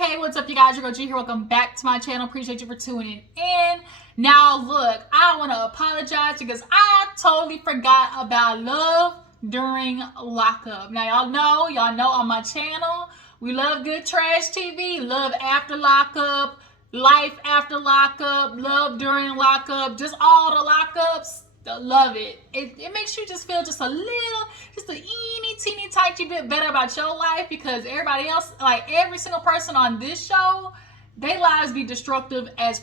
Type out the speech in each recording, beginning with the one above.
Hey, what's up, you guys? Your girl G here. Welcome back to my channel. Appreciate you for tuning in. Now, look, I want to apologize because I totally forgot about love during lockup. Now, y'all know on my channel, we love good trash TV, love after lockup, life after lockup, love during lockup, just all the lockups. Love it. It makes you just feel just a teeny tiny bit better about your life, because everybody else, like every single person on this show, their lives be destructive as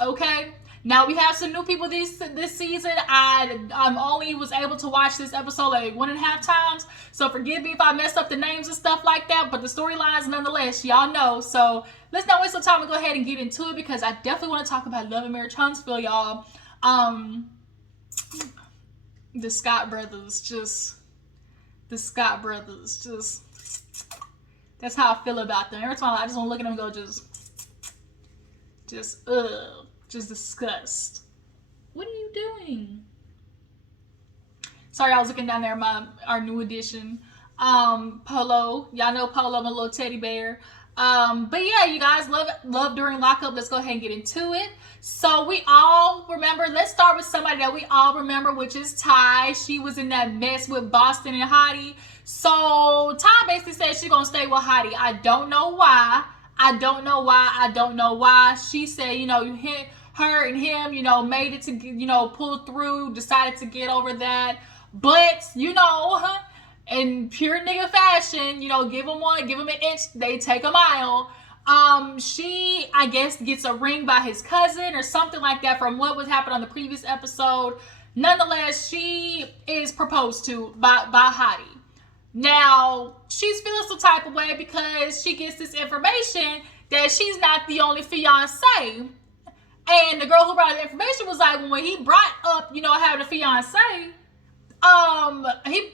okay. Now we have some new people this season. I only was able to watch this episode like 1.5 times, so forgive me if I mess up the names and stuff like that, but the storylines nonetheless, y'all know. So let's not waste no time and go ahead and get into it, because I definitely want to talk about Love and Marriage Huntsville, y'all. The Scott brothers, that's how I feel about them. Every time I just want to look at them and go, just disgust. What are you doing? Sorry, I was looking down there at our new addition, Polo. Y'all know Polo, my little teddy bear. But yeah, you guys, love during lockup. Let's go ahead and get into it. So we all remember, let's start with somebody that we all remember, which is Ty. She was in that mess with Boston and Hottie. So Ty basically said she's gonna stay with Hottie. I don't know why. She said, you hit her and him, made it to, pull through, decided to get over that. But, in pure nigga fashion, give them one, give them an inch, they take a mile. She, I guess, gets a ring by his cousin or something like that from what was happened on the previous episode. Nonetheless, she is proposed to by Hottie. Now, she's feeling some type of way because she gets this information that she's not the only fiancé. And the girl who brought the information was like, when he brought up, having a fiancé, he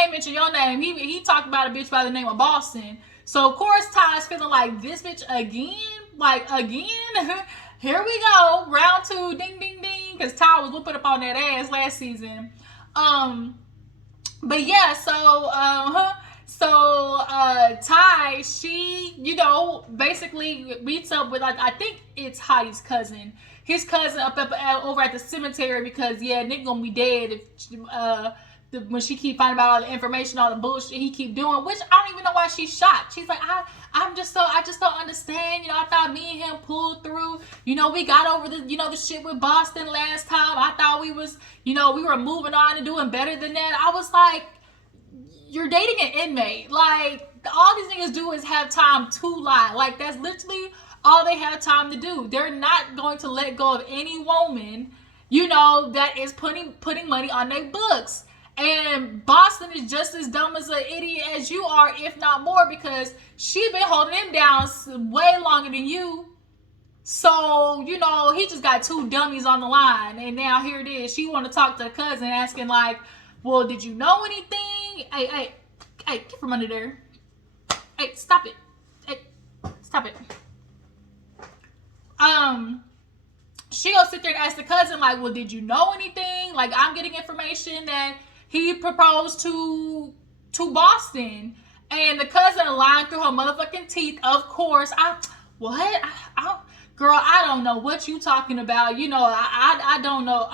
ain't mentioned your name. He talked about a bitch by the name of Boston. So of course Ty's feeling like, this bitch again? Like again? Here we go. Round 2, ding ding ding. Because Ty was whooping up on that ass last season. But yeah, so Ty, she, basically meets up with, like, I think it's Hottie's cousin. His cousin over at the cemetery, because yeah, nigga gonna be dead if when she keep finding about all the information, all the bullshit he keep doing, which I don't even know why she's shocked. She's like, I just don't understand. I thought me and him pulled through. We got over the shit with Boston last time. I thought we was, we were moving on and doing better than that. I was like, you're dating an inmate. Like, all these niggas do is have time to lie. Like, that's literally all they have time to do. They're not going to let go of any woman, that is putting money on their books. And Boston is just as dumb as an idiot as you are, if not more, because she's been holding him down way longer than you. So, he just got 2 dummies on the line. And now here it is. She want to talk to the cousin, asking like, well, did you know anything? Hey, get from under there. Hey, stop it. Hey, stop it. She gonna sit there and ask the cousin, like, well, did you know anything? Like, I'm getting information that he proposed to Boston. And the cousin lying through her motherfucking teeth, of course. Girl, I don't know what you talking about. I don't know.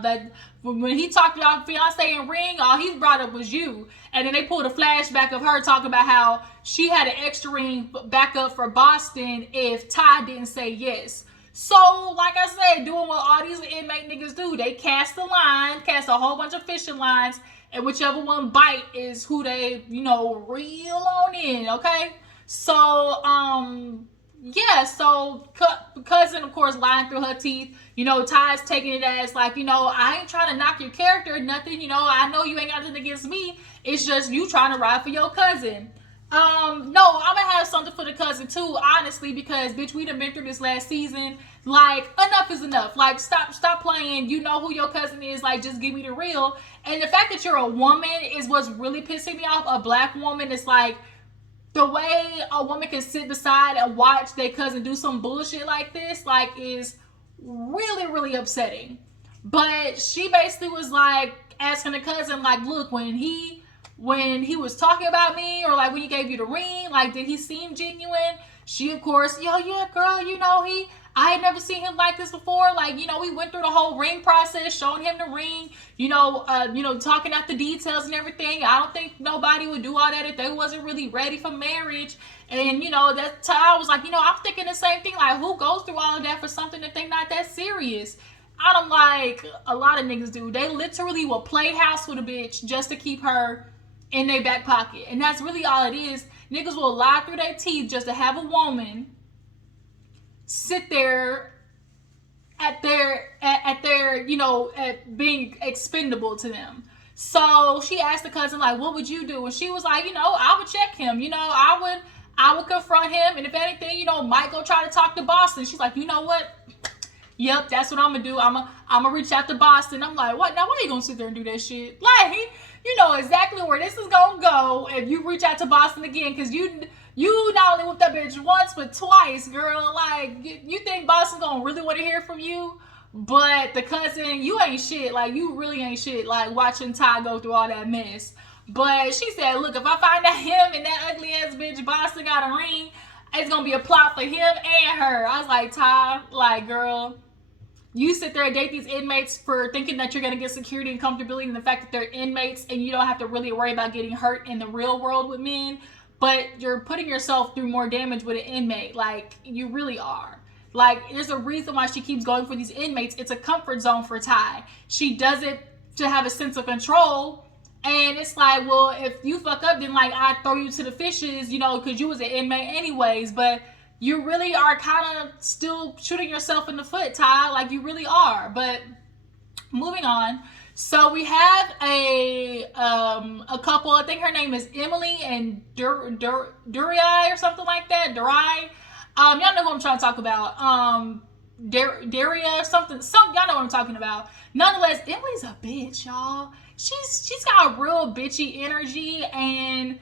That when he talked about fiance and ring, all he brought up was you. And then they pulled a flashback of her talking about how she had an extra ring back up for Boston if Ty didn't say yes. So, like I said, doing what all these inmate niggas do. They cast a whole bunch of fishing lines, and whichever one bite is who they, reel on in, okay? So, yeah, so cousin, of course, lying through her teeth. Ty's taking it as like, I ain't trying to knock your character or nothing. I know you ain't got nothing against me. It's just you trying to ride for your cousin. No, I'm gonna have something for the cousin too, honestly, because bitch, we done been through this last season. Like, enough is enough. Like, stop playing. You know who your cousin is. Like, just give me the real. And the fact that you're a woman is what's really pissing me off. A black woman is like, the way a woman can sit beside and watch their cousin do some bullshit like this, like, is really, really upsetting. But she basically was like asking the cousin, like, look, when he was talking about me, or like when he gave you the ring, like, did he seem genuine? She, of course, yo, yeah, girl, you know, I had never seen him like this before. Like, you know, we went through the whole ring process, showing him the ring, talking out the details and everything. I don't think nobody would do all that if they wasn't really ready for marriage. And, that time I was like, I'm thinking the same thing. Like, who goes through all of that for something if they not that serious? I don't like a lot of niggas do. They literally will play house with a bitch just to keep her in their back pocket. And that's really all it is. Niggas will lie through their teeth just to have a woman sit there at being expendable to them. So she asked the cousin, like, what would you do? And she was like, I would check him. I would confront him. And if anything, might go try to talk to Boston. She's like, you know what? Yep, that's what I'm gonna do. I'm gonna reach out to Boston. I'm like, what? Now, why are you gonna sit there and do that shit? Like, you know exactly where this is gonna go if you reach out to Boston again, because you not only whooped that bitch once but twice, girl. Like, you think Boston gonna really want to hear from you? But the cousin, you ain't shit. Like, you really ain't shit. Like, watching Ty go through all that mess. But she said, look, if I find out him and that ugly ass bitch Boston got a ring, it's gonna be a plot for him and her. I was like, Ty, like, girl, you sit there and date these inmates for thinking that you're going to get security and comfortability in the fact that they're inmates and you don't have to really worry about getting hurt in the real world with men, but you're putting yourself through more damage with an inmate. Like, you really are. Like, there's a reason why she keeps going for these inmates. It's a comfort zone for Ty. She does it to have a sense of control. And it's like, well, if you fuck up, then, like, I throw you to the fishes, because you was an inmate anyways. But you really are kind of still shooting yourself in the foot, Ty. Like, you really are. But moving on. So we have a couple. I think her name is Emily and Durai or something like that. Durai. Y'all know who I'm trying to talk about. Daria or something. Y'all know what I'm talking about. Nonetheless, Emily's a bitch, y'all. She's got a real bitchy energy, and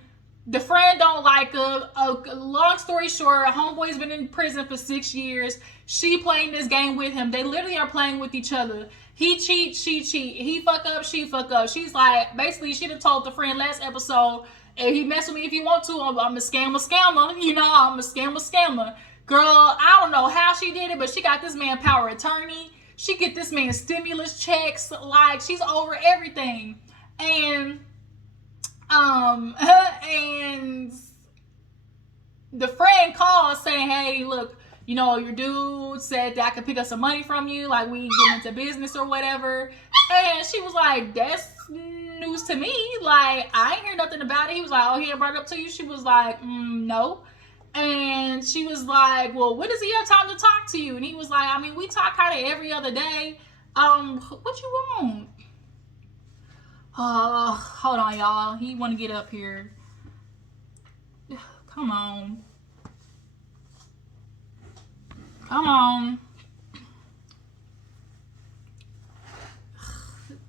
the friend don't like her. Long story short, homeboy's been in prison for 6 years. She playing this game with him. They literally are playing with each other. He cheat, she cheat. He fuck up, she fuck up. She's like, basically, she done told the friend last episode, if he mess with me if you want to, I'm a scammer. I'm a scammer. Girl, I don't know how she did it, but she got this man power attorney. She get this man stimulus checks. Like, she's over everything. And the friend calls saying, hey, look, your dude said that I could pick up some money from you, like we get into business or whatever. And she was like, that's news to me. Like, I ain't hear nothing about it. He was like, oh, he ain't brought it up to you? She was like, no. And she was like, well, when does he have time to talk to you? And he was like, I mean, we talk kind of every other day. What you want? Hold on, y'all. He want to get up here. Come on.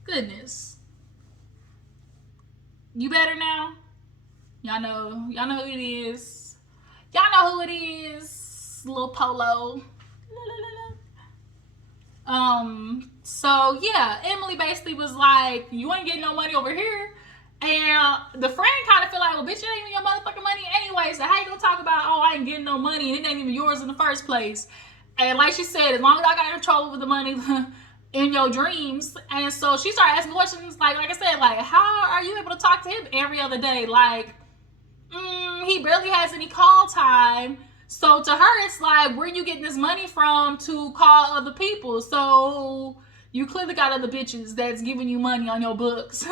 Goodness. You better now? Y'all know who it is. Y'all know who it is. Little Polo. So yeah, Emily basically was like, you ain't getting no money over here. And the friend kind of feel like, well, bitch, it ain't even your motherfucking money anyway. So how you gonna talk about, oh, I ain't getting no money and it ain't even yours in the first place? And like she said, as long as I got control over the money in your dreams. And so she started asking questions like I said, like, how are you able to talk to him every other day? Like, he barely has any call time. So to her, it's like, where are you getting this money from to call other people? So you clearly got other bitches that's giving you money on your books.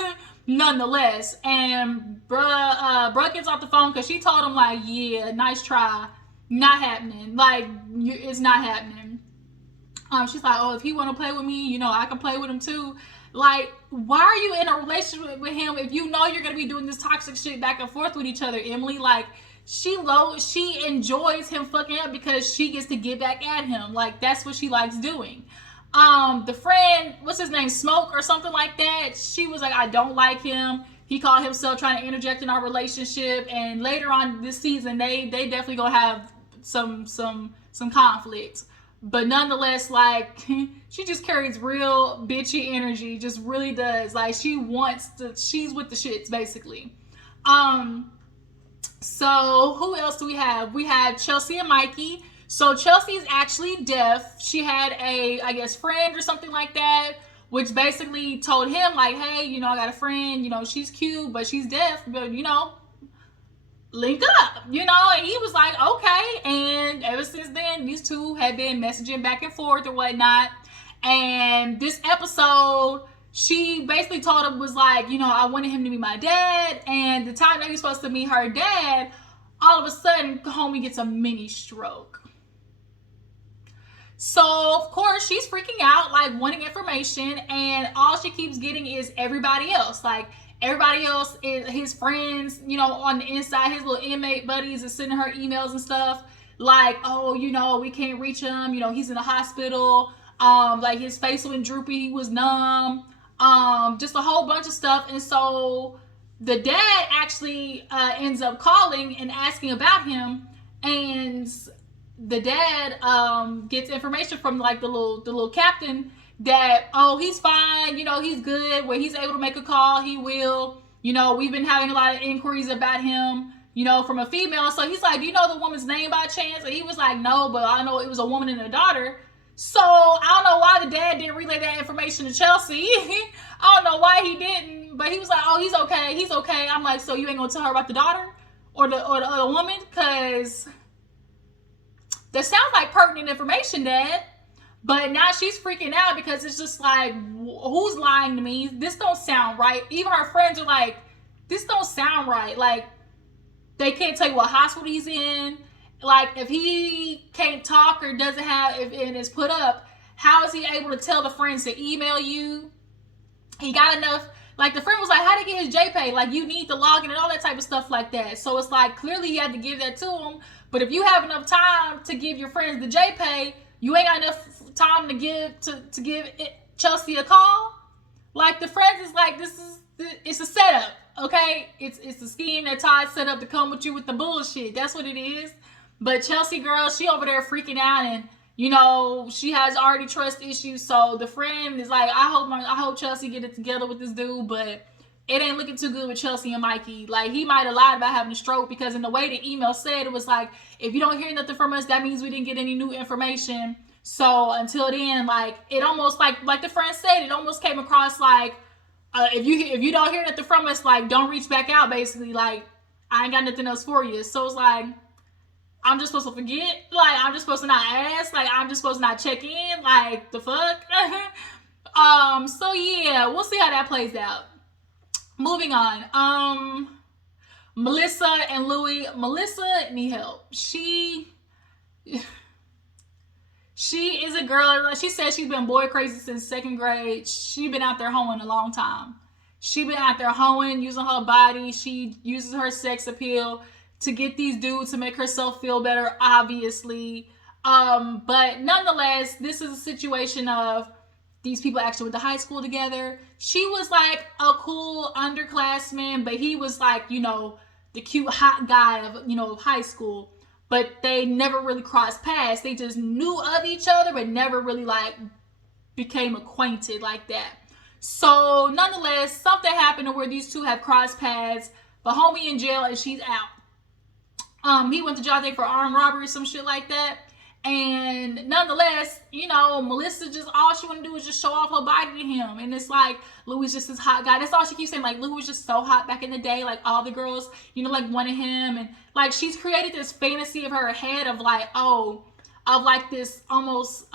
Nonetheless. And bruh gets off the phone because she told him, like, yeah, nice try. Not happening. Like, it's not happening. She's like, oh, if he want to play with me, I can play with him too. Like, why are you in a relationship with him if you know you're going to be doing this toxic shit back and forth with each other, Emily? Like, she enjoys him fucking up because she gets to get back at him. Like, that's what she likes doing. The friend, what's his name, Smoke or something like that, she was like, I don't like him. He called himself trying to interject in our relationship. And later on this season, they definitely gonna have some conflict. But nonetheless, like, she just carries real bitchy energy. Just really does. Like, she's with the shits, basically. So who else do we have? We have Chelsea and Mikey. So Chelsea is actually deaf. She had a, I guess, friend or something like that, which basically told him like, hey, I got a friend, she's cute, but she's deaf, but link up, and he was like, okay. And ever since then, these two have been messaging back and forth or whatnot. And this episode, she basically told him, was like, I wanted him to be my dad. And the time that he was supposed to meet her dad, all of a sudden, homie gets a mini stroke. So, of course, she's freaking out, like, wanting information, and all she keeps getting is everybody else. Like, everybody else, is his friends, on the inside, his little inmate buddies are sending her emails and stuff, like, oh, we can't reach him, he's in the hospital, like, his face went droopy, he was numb, just a whole bunch of stuff. And so the dad actually ends up calling and asking about him, and the dad gets information from like the little captain that, oh, he's fine, he's good. When he's able to make a call, he will. We've been having a lot of inquiries about him, from a female. So he's like, do you know the woman's name by chance? And he was like, no, but I know it was a woman and a daughter. So I don't know why the dad didn't relay that information to Chelsea. I don't know why he didn't, but he was like, oh, he's okay. I'm like, so you ain't gonna tell her about the daughter or the other woman? Because that sounds like pertinent information, Dad. But now she's freaking out because it's just like, who's lying to me? This don't sound right. Even her friends are like, this don't sound right. Like, they can't tell you what hospital he's in. Like, if he can't talk or doesn't have, if it is put up, how is he able to tell the friends to email you? He got enough. Like, the friend was like, how to get his JPay? Like, you need the login and all that type of stuff like that. So it's like, clearly you had to give that to him. But if you have enough time to give your friends the JPay, you ain't got enough time to give Chelsea a call. Like, the friends is like, it's a setup, okay? It's a scheme that Todd set up to come with you with the bullshit. That's what it is. But Chelsea, girl, she over there freaking out, and she has already trust issues. So the friend is like, I hope Chelsea get it together with this dude, but it ain't looking too good with Chelsea and Mikey. Like, he might have lied about having a stroke, because in the way the email said, it was like, if you don't hear nothing from us, that means we didn't get any new information. So until then, like, it almost like the friend said, it almost came across like, if you don't hear nothing from us, like, don't reach back out. Basically, like, I ain't got nothing else for you. So it's like, I'm just supposed to forget? Like, I'm just supposed to not ask? Like, I'm just supposed to not check in? Like, the fuck? So yeah, we'll see how that plays out. Moving on. Melissa and Louie. Melissa need help. She is a girl, like she said, she's been boy crazy since second grade. She been out there hoeing a long time. She been out there hoeing, using her body. She uses her sex appeal to get these dudes to make herself feel better, obviously. But nonetheless, this is a situation of these people actually went to high school together. She was like a cool underclassman, but he was like, the cute hot guy of high school. But they never really crossed paths. They just knew of each other, but never really like became acquainted like that. So nonetheless, something happened to where these two have crossed paths. But homie in jail and she's out. He went to jail, I think, for armed robbery or some shit like that. And nonetheless, Melissa, just all she want to do is just show off her body to him. And it's like, Louie's just this hot guy. That's all she keeps saying. Like, Louie was just so hot back in the day. Like, all the girls, like, wanted him. And like, she's created this fantasy of her head of like, of like this almost,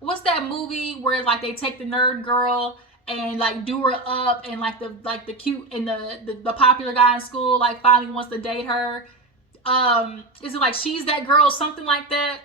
what's that movie where like they take the nerd girl and like do her up, and like the cute and the popular guy in school like finally wants to date her. Is it like She's That Girl, something like that?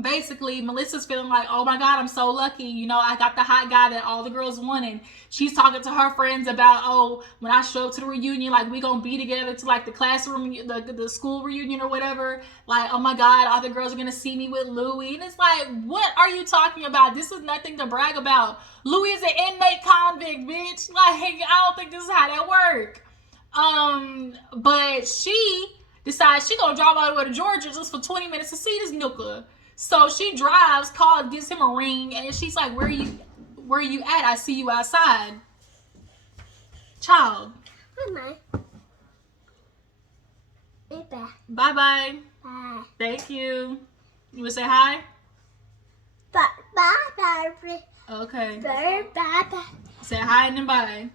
Basically, Melissa's feeling like, oh my God, I'm so lucky. I got the hot guy that all the girls wanted. She's talking to her friends about, oh, when I show up to the reunion, like, we gonna be together to like the classroom, the school reunion or whatever. Like, oh my God, all the girls are gonna see me with Louie. And it's like, what are you talking about? This is nothing to brag about. Louie is an inmate convict, bitch. Like, I don't think this is how that work. But she decides she gonna drive all the way to Georgia just for 20 minutes to see this nooker. So she drives, calls, gives him a ring, and she's like, where are you at? I see you outside. Child. Bye-bye. Bye-bye. Bye. Thank you. You want to say hi? Bye-bye. Okay. Bye-bye. Say hi and then bye.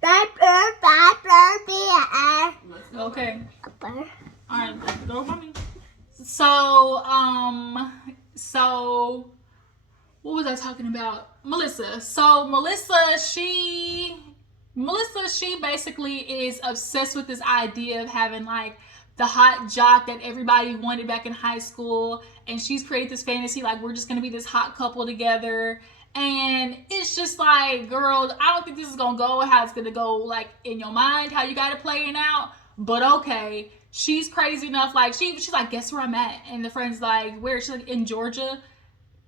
Bye-bye. Okay. Bye. All right. Go, mommy. So what was I talking about? Melissa. So Melissa, she basically is obsessed with this idea of having like the hot jock that everybody wanted back in high school, and she's created this fantasy like we're just gonna be this hot couple together. And it's just like, girl, I don't think this is gonna go how it's gonna go, like in your mind, how you got it playing out. But okay, she's crazy enough. Like she's like, guess where I'm at? And the friend's like, where? She's like, in Georgia.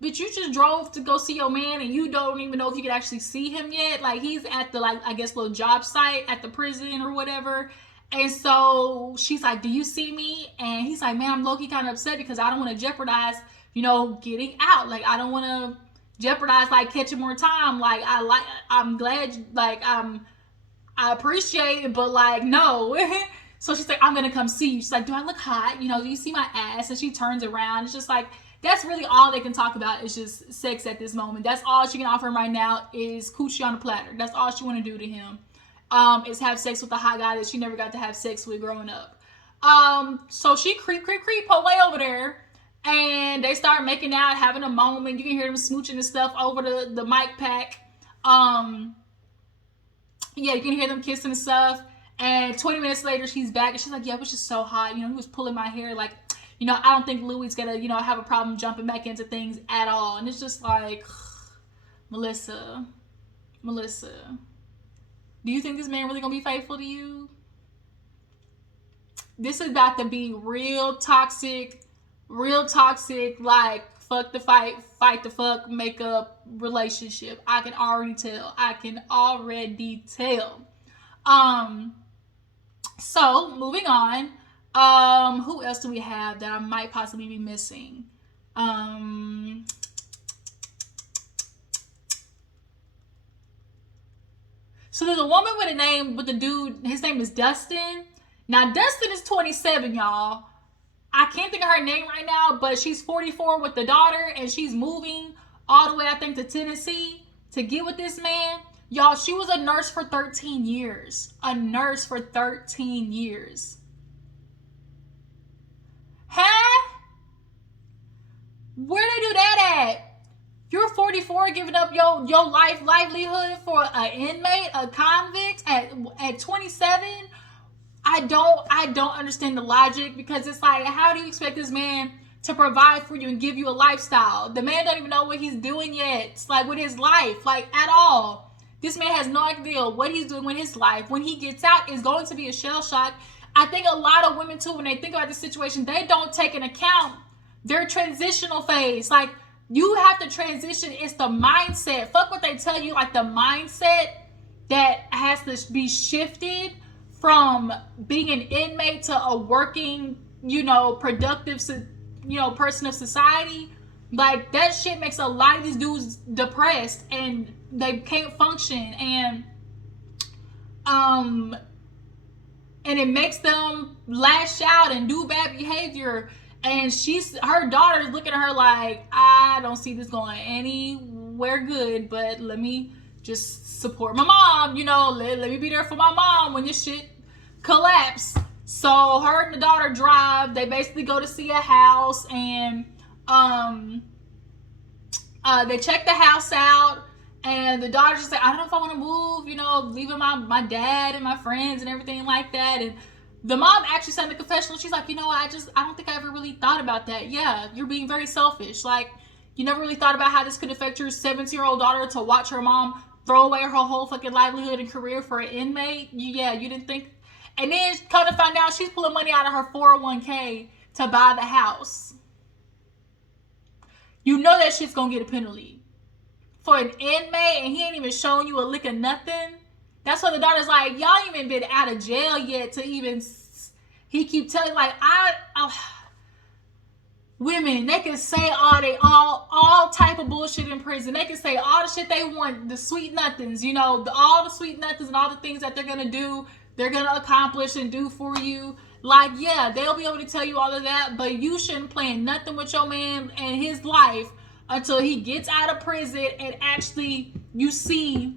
Bitch, you just drove to go see your man and you don't even know if you could actually see him yet. Like he's at the, like, I guess little job site at the prison or whatever. And so she's like, do you see me? And he's like, man, I'm low-key kind of upset because I don't want to jeopardize, getting out. Like I don't want to jeopardize like catching more time. Like I'm glad, like I appreciate it, but like no. So she's like, I'm gonna come see you. She's like, do I look hot? Do you see my ass? And she turns around. It's just like, that's really all they can talk about is just sex at this moment. That's all she can offer him right now is coochie on a platter. That's all she want to do to him. Is have sex with the hot guy that she never got to have sex with growing up. So she creep her way over there, and they start making out, having a moment. You can hear them smooching and stuff over the mic pack. Yeah, you can hear them kissing and stuff. And 20 minutes later, she's back, and she's like, yeah, it was just so hot. He was pulling my hair. Like, I don't think Louie's gonna, have a problem jumping back into things at all. And it's just like, Melissa, do you think this man really gonna be faithful to you? This is about to be real toxic, like fuck the fight the fuck, makeup relationship. I can already tell. So moving on. Who else do we have that I might possibly be missing? So there's a woman with a name, with the dude, his name is Dustin. Now, Dustin is 27, y'all. I can't think of her name right now, but she's 44 with the daughter, and she's moving all the way, I think, to Tennessee to get with this man. Y'all, she was a nurse for 13 years. Where they do that at? You're 44 giving up your livelihood for an inmate, a convict at 27? I don't understand the logic, because it's like, how do you expect this man to provide for you and give you a lifestyle? The man don't even know what he's doing yet. It's like with his life, like at all. This man has no idea what he's doing with his life. When he gets out, it's going to be a shell shock. I think a lot of women too, when they think about this situation, they don't take into account their transitional phase. Like, you have to transition. It's the mindset. Fuck what they tell you. Like, the mindset that has to be shifted from being an inmate to a working, productive, person of society. Like, that shit makes a lot of these dudes depressed, and they can't function, and it makes them lash out and do bad behavior. And her daughter's looking at her like, I don't see this going anywhere good, but let me just support my mom, let me be there for my mom when this shit collapse. So her and the daughter drive. They basically go to see a house, and they check the house out, and the daughter just like, I don't know if I want to move, leaving my dad and my friends and everything like that. And the mom actually sent a confessional. She's like, I don't think I ever really thought about that. Yeah, you're being very selfish. Like, you never really thought about how this could affect your 17-year-old daughter to watch her mom throw away her whole fucking livelihood and career for an inmate. You didn't think. And then kind of find out she's pulling money out of her 401k to buy the house. You know that shit's gonna get a penalty for an inmate, and he ain't even showing you a lick of nothing. That's why the daughter's like, y'all ain't even been out of jail yet to even. He keep telling, like, women, they can say all type of bullshit in prison. They can say all the shit they want, the sweet nothings, all the sweet nothings and all the things that they're gonna do, they're gonna accomplish and do for you. Like, yeah, they'll be able to tell you all of that, but you shouldn't plan nothing with your man and his life until he gets out of prison and actually you see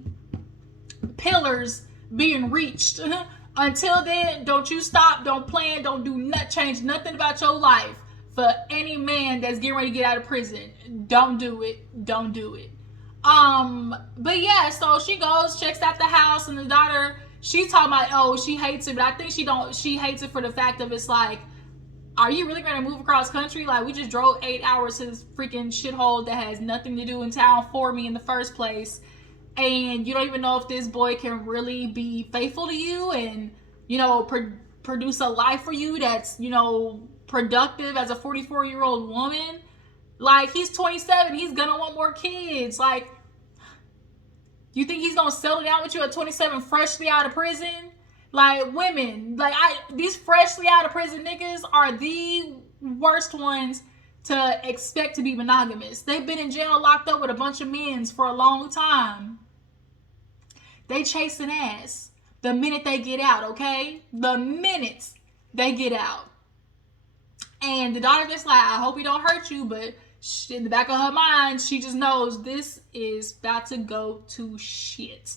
pillars being reached. Until then, don't you stop, don't plan, don't do not change nothing about your life for any man that's getting ready to get out of prison. Don't do it. Don't do it. But yeah, so she goes, checks out the house, and the daughter, she's talking about, oh, she hates it, but I think she hates it for the fact of it's like, are you really gonna move across country? Like, we just drove 8 hours to this freaking shithole that has nothing to do in town for me in the first place, and you don't even know if this boy can really be faithful to you and, you know, produce a life for you that's, you know, productive as a 44-year-old woman. Like, he's 27, he's gonna want more kids. Like, you think he's gonna settle down with you at 27, freshly out of prison? Like, women, like, these freshly out of prison niggas are the worst ones to expect to be monogamous. They've been in jail locked up with a bunch of men for a long time. They chasing ass the minute they get out, okay? The minute they get out. And the daughter just like, I hope he don't hurt you, but in the back of her mind, she just knows this is about to go to shit.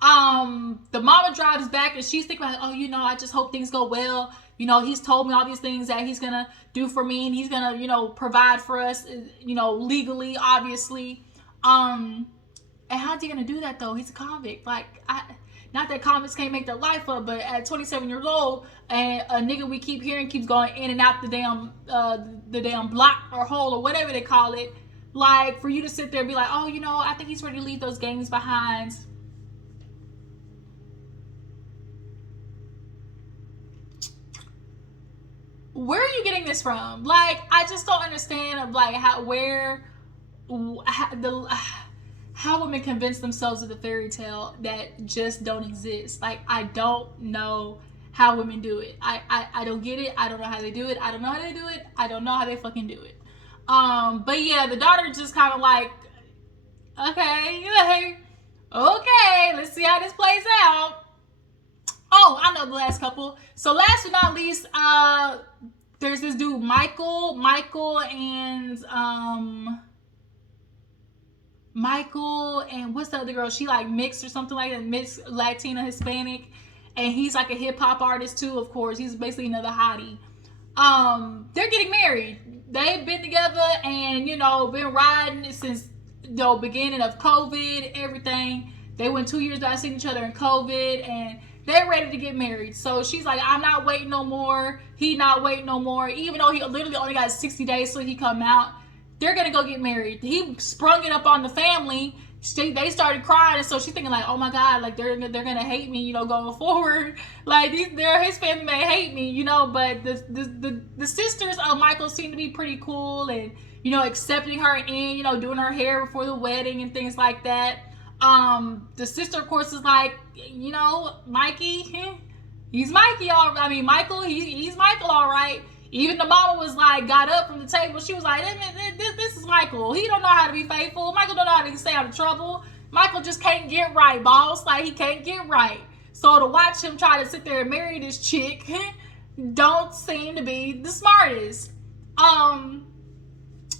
The mama drives back and she's thinking about, oh, you know, I just hope things go well. You know, he's told me all these things that he's gonna do for me, and he's gonna, you know, provide for us, you know, legally, obviously. And how's he gonna do that though? He's a convict. Like, not that convicts can't make their life up, but at 27 years old, and a nigga we keep hearing keeps going in and out the damn block or hole or whatever they call it. Like, for you to sit there and be like, oh, you know, I think he's ready to leave those games behind. Where are you getting this from? Like, I just don't understand of like how women convince themselves of the fairy tale that just don't exist. Like, I don't know how women do it. I don't get it. I don't know how they do it. I don't know how they do it. I don't know how they fucking do it. But yeah, the daughter just kind of like, okay, let's see how this plays out. Oh, I know the last couple. So last but not least, there's this dude, Michael and what's the other girl? She like mixed or something like that, mixed Latina, Hispanic, and he's like a hip hop artist too. Of course, he's basically another hottie. They're getting married. They've been together and, you know, been riding since the beginning of COVID, everything. They went 2 years without seeing each other in COVID, and they're ready to get married. So she's like, I'm not waiting no more. He not waiting no more. Even though he literally only got 60 days till he come out. They're going to go get married. He sprung it up on the family. They started crying. And so she's thinking like, oh my God, like they're going to hate me, you know, going forward. Like his family may hate me, you know, but the sisters of Michael seem to be pretty cool and, you know, accepting her in, you know, doing her hair before the wedding and things like that. The sister, of course, is like, you know, Mikey, he's Mikey, Michael, he's Michael, all right. Even the mama was like, got up from the table. She was like, this is Michael. He don't know how to be faithful. Michael don't know how to stay out of trouble. Michael just can't get right, boss. Like, he can't get right. So to watch him try to sit there and marry this chick don't seem to be the smartest.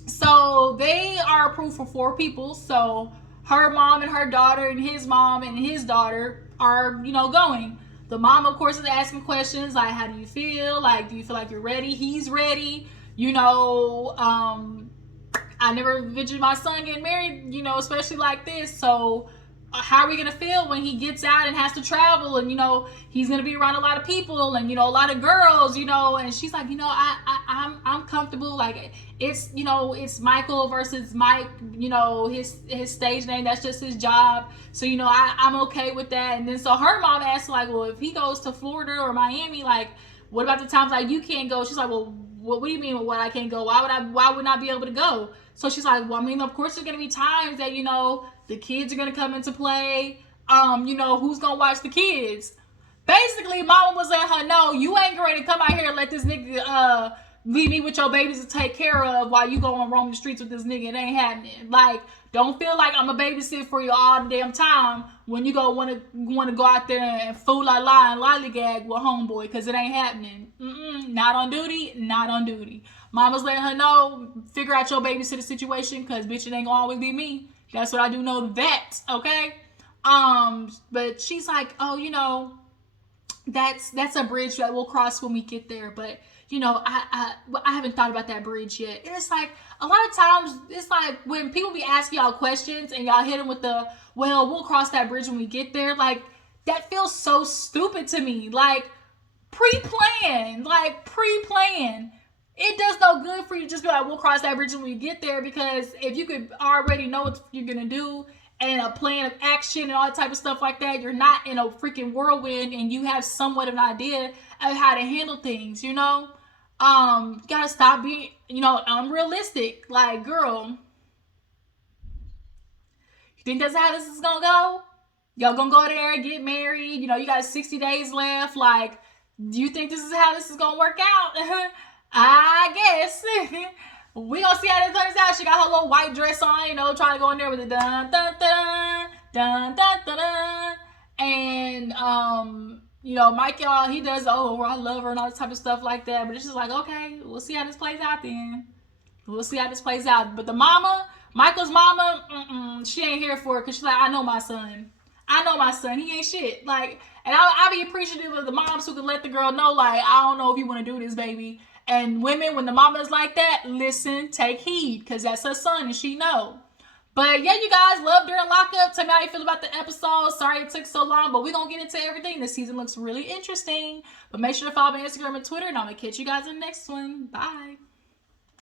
So they are approved for 4 people. So her mom and her daughter and his mom and his daughter are, you know, going. The mom, of course, is asking questions like, how do you feel? Like, do you feel like you're ready? He's ready. You know, I never envisioned my son getting married, you know, especially like this. So how are we going to feel when he gets out and has to travel? And, you know, he's going to be around a lot of people and, you know, a lot of girls, you know. And she's like, you know, I'm comfortable. Like, it's, you know, it's Michael versus Mike, you know, his stage name. That's just his job. So, you know, I'm okay with that. And then so her mom asked, like, well, if he goes to Florida or Miami, like, what about the times like you can't go? She's like, well, what do you mean what I can't go? Why would I be able to go? So she's like, well, I mean, of course there's going to be times that, you know, the kids are going to come into play. You know, who's going to watch the kids? Basically, mama was letting her know, you ain't ready to come out here and let this nigga leave me with your babies to take care of while you go and roam the streets with this nigga. It ain't happening. Like, don't feel like I'm a babysit for you all the damn time when you go want to go out there and fool la la and lollygag with homeboy, because it ain't happening. Not on duty, not on duty. Mama's letting her know, figure out your babysitter situation, because bitch, it ain't gonna always be me. That's what I do know, that, okay? But she's like, oh, you know, that's a bridge that we'll cross when we get there, but you know, I haven't thought about that bridge yet. And it's like, a lot of times, it's like when people be asking y'all questions and y'all hit them with the, well, we'll cross that bridge when we get there. Like, that feels so stupid to me. Like, pre-plan. It does no good for you to just be like, we'll cross that bridge when we get there, because if you could already know what you're going to do and a plan of action and all that type of stuff like that, you're not in a freaking whirlwind and you have somewhat of an idea of how to handle things, you know? You gotta stop being, you know, unrealistic. Like, girl, you think that's how this is gonna go? Y'all gonna go there, get married, you know, you got 60 days left. Like, do you think this is how this is gonna work out? I guess. We gonna see how this turns out. She got her little white dress on, you know, trying to go in there with the dun dun dun dun dun dun dun. And you know, Mikey, he does, oh, I love her and all this type of stuff like that. But it's just like, okay, we'll see how this plays out then. We'll see how this plays out. But the mama, Michael's mama, she ain't here for it, because she's like, I know my son. He ain't shit. Like, and I be appreciative of the moms who can let the girl know, like, I don't know if you want to do this, baby. And women, when the mama is like that, listen, take heed, because that's her son and she know. But yeah, you guys, love During Lockup. Tell me how you feel about the episode. Sorry it took so long, but we're going to get into everything. This season looks really interesting. But make sure to follow me on Instagram and Twitter, and I'm going to catch you guys in the next one. Bye.